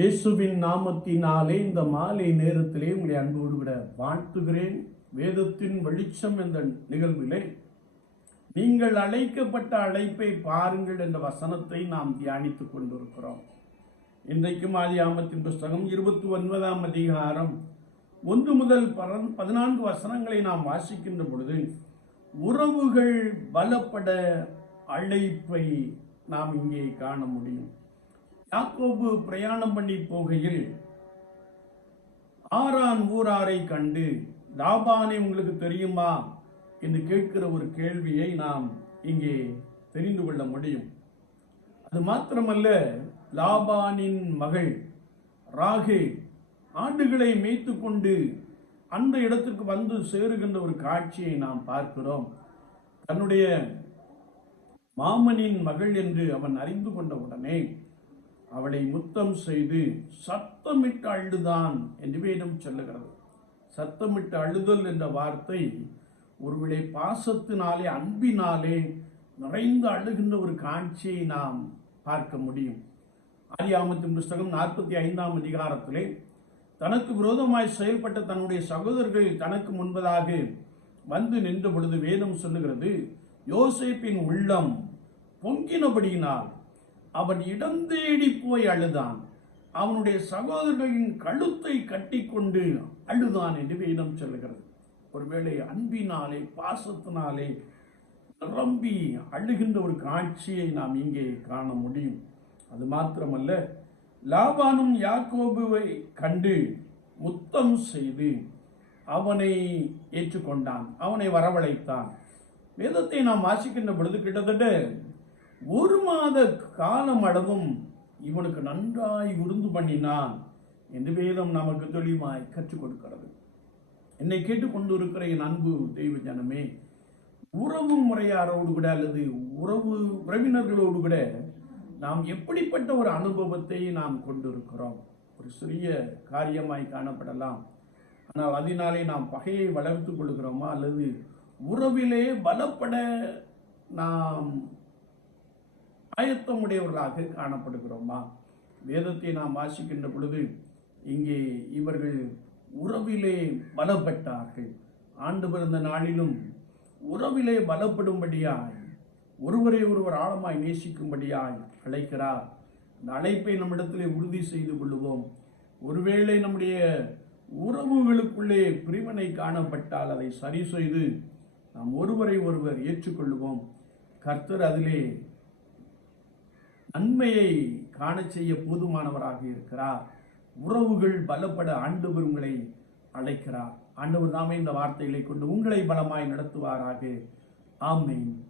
இயேசுவின் நாமத்தினாலே இந்த மாலை நேரத்திலே உங்களை அன்போடு விட வாழ்த்துகிறேன். வேதத்தின் வெளிச்சம் என்ற நிகழ்விலே நீங்கள் அழைக்கப்பட்ட அழைப்பை பாருங்கள் என்ற வசனத்தை நாம் தியானித்துக் கொண்டிருக்கிறோம். இன்றைக்கும் ஆதியாமத்தின் புஸ்தகம் இருபத்தி ஒன்பதாம் அதிகாரம் ஒன்று முதல் பதினான்கு வசனங்களை நாம் வாசிக்கின்ற பொழுது உறவுகள் பலப்பட அழைப்பை நாம் இங்கே காண முடியும். யாக்கோபு பிரயாணம் பண்ணி போகையில் ஆரான் ஊராரை கண்டு லாபானே உங்களுக்கு தெரியுமா? என்று கேட்கிற ஒரு கேள்வியை நாம் இங்கே தெரிந்து கொள்ள முடியும். அது மாத்திரமல்ல லாபானின் மகள் ராகே ஆண்டுகளை மேய்த்து கொண்டு அந்த இடத்துக்கு வந்து சேருகின்ற ஒரு காட்சியை நாம் பார்க்கிறோம். தன்னுடைய மாமனின் மகள் என்று அவன் அறிந்து கொண்ட உடனே அவளை முத்தம் செய்து சத்தமிட்டு அழுதான் என்று வேதம் சொல்லுகிறது. சத்தமிட்டு அழுதல் என்ற வார்த்தை ஒருவேளை பாசத்தினாலே அன்பினாலே நிறைந்து அழுகின்ற ஒரு காட்சியை நாம் பார்க்க முடியும். ஆதியாமத்தின் புஸ்தகம் நாற்பத்தி ஐந்தாம் அதிகாரத்திலே தனக்கு விரோதமாய் செயல்பட்ட தன்னுடைய சகோதரர்கள் தனக்கு முன்பதாக வந்து நின்ற பொழுது வேதம் சொல்லுகிறது யோசேப்பின் உள்ளம் பொங்கினபடியினால் அவன் இடம் தேடி போய் அழுதான். அவனுடைய சகோதரர்களின் கழுத்தை கட்டிக்கொண்டு அழுதான் என்று வேதம் சொல்லுகிறது. ஒருவேளை அன்பினாலே பாசத்தினாலே நிரம்பி அழுகின்ற ஒரு காட்சியை நாம் இங்கே காண முடியும். அது மாத்திரமல்ல லாபானும் யாக்கோபுவை கண்டு முத்தம் செய்து அவனை ஏற்றுக்கொண்டான் அவனை வரவழைத்தான். வேதத்தை நாம் வாசிக்கின்ற பொழுது கிட்டத்தட்ட ஒரு மாத காலம் அளவும் இவனுக்கு நன்றாய் உருந்து பண்ணினான் என்று வேதம் நமக்கு தெளிவாய் கற்றுக் கொடுக்கிறது. என்னை கேட்டுக்கொண்டு இருக்கிற என் அன்பு தெய்வ ஜனமே உறவு முறையாரோடு கூட அல்லது உறவு உறவினர்களோடு கூட நாம் எப்படிப்பட்ட ஒரு அனுபவத்தை நாம் கொண்டிருக்கிறோம்? ஒரு சிறிய காரியமாய் காணப்படலாம். ஆனால் அதனாலே நாம் பகையை வளர்த்து கொள்கிறோமா? அல்லது உறவிலே பலப்பட நாம் ஆயத்தமுடையவர்களாக காணப்படுகிறோமா? வேதத்தை நாம் வாசிக்கின்ற பொழுது இங்கே இவர்கள் உறவிலே பலப்பட்டார்கள். ஆண்டு பிறந்த நாளிலும் உறவிலே பலப்படும்படியாய் ஒருவரை ஒருவர் ஆழமாய் நேசிக்கும்படியாய் அழைக்கிறார். அந்த அழைப்பை நம்மிடத்திலே உறுதி செய்து கொள்ளுவோம். ஒருவேளை நம்முடைய உறவுகளுக்குள்ளே பிரிவினை காணப்பட்டால் அதை சரி செய்து நாம் ஒருவரை ஒருவர் ஏற்றுக்கொள்வோம் கர்த்தர் அதிலே நன்மையை காண செய்ய போதுமானவராக இருக்கிறார். உறவுகள் பலப்பட ஆண்டவர் உங்களை அழைக்கிறார். ஆண்டவர் தாமே இந்த வார்த்தைகளை கொண்டு உங்களை பலமாய் நடத்துவாராக. ஆமென்.